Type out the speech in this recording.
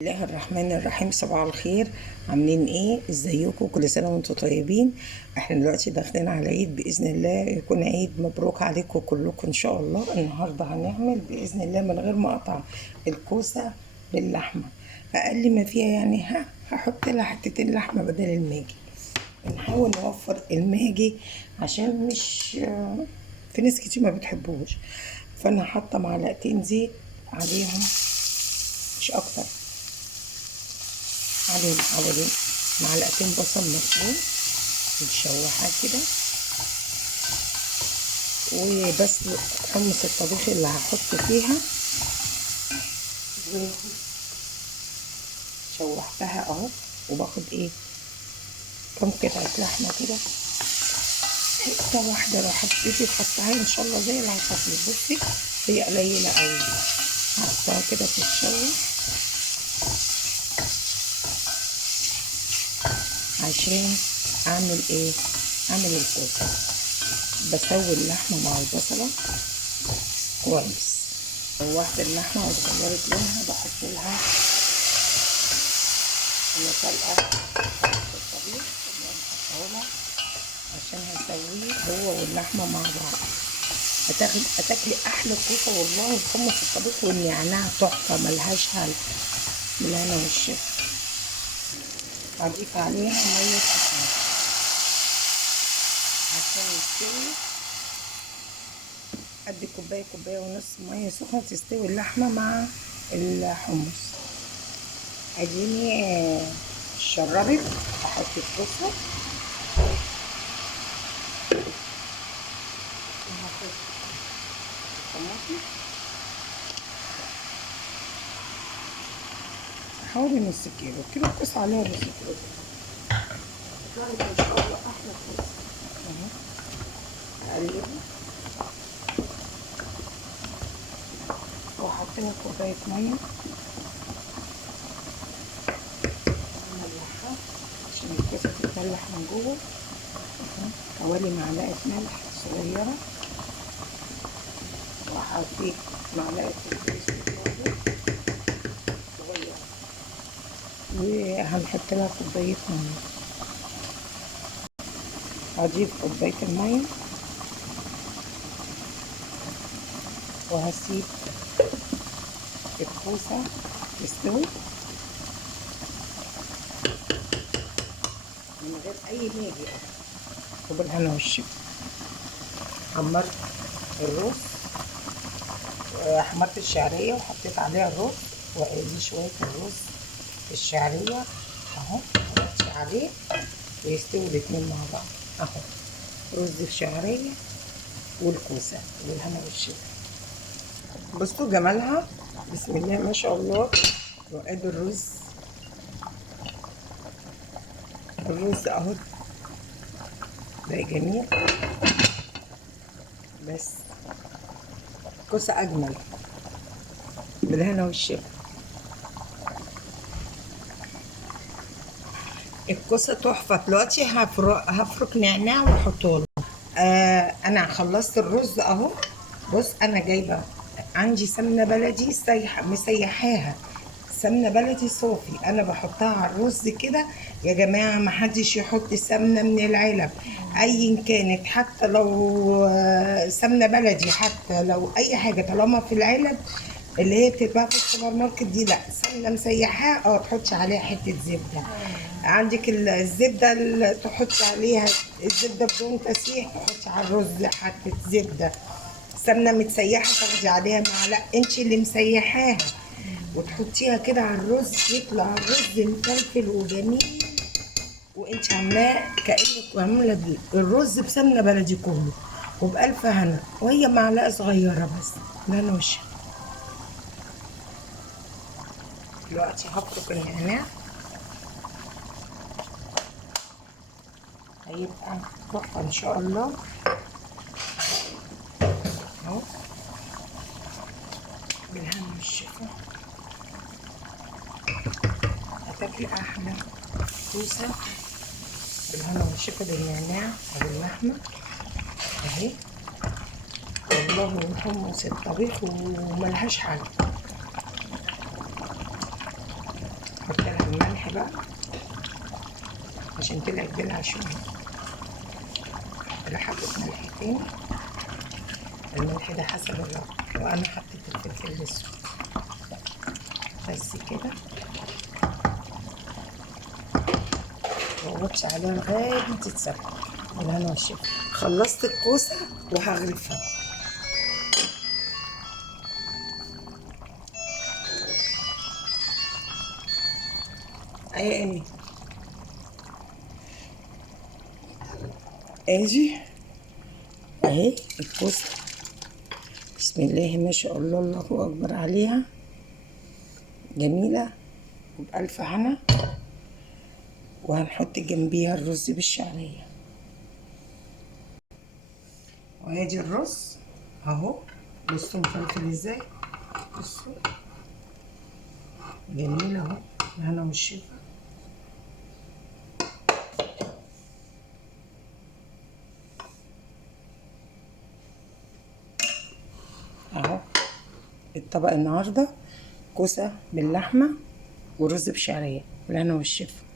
الله الرحمن الرحيم. صباح الخير، عاملين ايه؟ ازيكم؟ كل سنه وانتم طيبين. احنا دلوقتي داخلين على عيد، باذن الله يكون عيد مبروك عليكم كلكم ان شاء الله. النهارده هنعمل باذن الله من غير ما اقطع الكوسه باللحمه، اقل ما فيها يعني هحط لها حتتين لحمه بدل الماجي. بنحاول نوفر الماجي عشان مش في ناس كتير ما بتحبوش، فانا حاطه معلقتين زيت عليهم مش اكتر، عليهم حوالي معلقتين بصل مفروم متشوحة كده، وبس حمص الطبيخ اللي هحط فيها شوحتها اهو. وباخد ايه كم قطعة لحمة كده، حتة واحدة لو حطيتي تحطها ان شاء الله زي العصافير. بصي هي قليلة قوي، هحطها كده تتشوح عشان اعمل ايه، اعمل الكوسه. بسوي اللحمه مع البصله كويس. شوحت اللحمه واتغيرت لونها، بحط لها سلقه الطبيخ اللي انا حطاها لها عشان هسويه هو واللحمه مع بعض. هتاكلي احلى كوسه والله. الحمص الطبيخ والنعناع تحفه ملهاش حل، بالهنا والشفا. هضيف عليها ميه سخنه عشان يستوي، قد كوبايه كوبايه ونص ميه سخنه تستوي اللحمه مع الحمص. اديني شربت، احط الكوسه وهحط الطماطم حوالي نص كيلو الكوسه عليها نص كيلو، طلعت ان شاء الله احلى كوسه اهو. اقلبها واحط لها كوبايه ميه املحها عشان الكوسه تتملح من جوه. حوالي معلقه ملح صغيره، وهضيف معلقه فلفل برضه صغيره، وهنحط لها كوبايه ميه. هضيف كوبايه الميه وهسيب الكوسه تستوي من غير اي ماجي. وبالهنا والشفا. حمرت الرز، حمرت الشعريه وحطيت عليها الرز، واقلي شويه الرز الشعريه اهو، وأغطي عليه ويستوي الاتنين مع بعض اهو. رز الشعريه والكوسه والهنا والشفا. بصوا جمالها، بسم الله ما شاء الله. وادي الرز اهو بقى جميل، بس الكوسه اجمل. بالهنا والشفا. الكوسه تحفه. دلوقتي هفرك نعناع واحطه له. انا خلصت الرز اهو. بص انا جايبه عندي سمنه بلدي مسيحاها، سمنه بلدي صافي، انا بحطها على الرز كده. يا جماعه ما حدش يحط سمنه من العلب ايا كانت، حتى لو سمنه بلدي، حتى لو اي حاجه طالما في العلب اللي هي بتتباع في السوبر ماركت دي، لا سمنه مسيحاها تحطي عليها حته زبده. عندك الزبده اللي تحطي عليها الزبده بدون تسيح، تحطي على الرز حته زبده. سمنه متسيحه تاخدي عليها معلقه انت اللي مسيحاها وتحطيها كده على الرز، يطلع الرز مفلفل وجميل، وانت عاملاه كانك عامله الرز بسمنه بلدي كله وبألف هنا، وهي معلقه صغيره بس. لا نوش. دلوقتي هفرك النعناع، هيبقى تحفه ان شاء الله اهو. بالهنا والشفا. هتاكلي احلى كوسه بالهنا والشفا بالنعناع وباللحمه اهي. والله حمص الطبيخ وملهاش حل. الملح بقى عشان طلعت دلع شويه. على حبه ملح تاني، الملح ده حسب الرغبه، وانا حطيت الفلفل الاسود بس كده. متقعدش عليها لغايه ما تتسبك. بالهنا والشفا. خلصت الكوسه وهغرفها. ايه ايمي، اجي اهي الكوسه. بسم الله ما شاء الله، الله اكبر عليها، جميله وبألف هنا. وهنحط جنبيها الرز بالشعريه. وادي الرز اهو، بصوا مفلفل ازاي، بصوا جميل اهو، بالهنا والشفا. اهو الطبق النهارده كوسه باللحمه ورز بشعريه، بالهنا والشفا.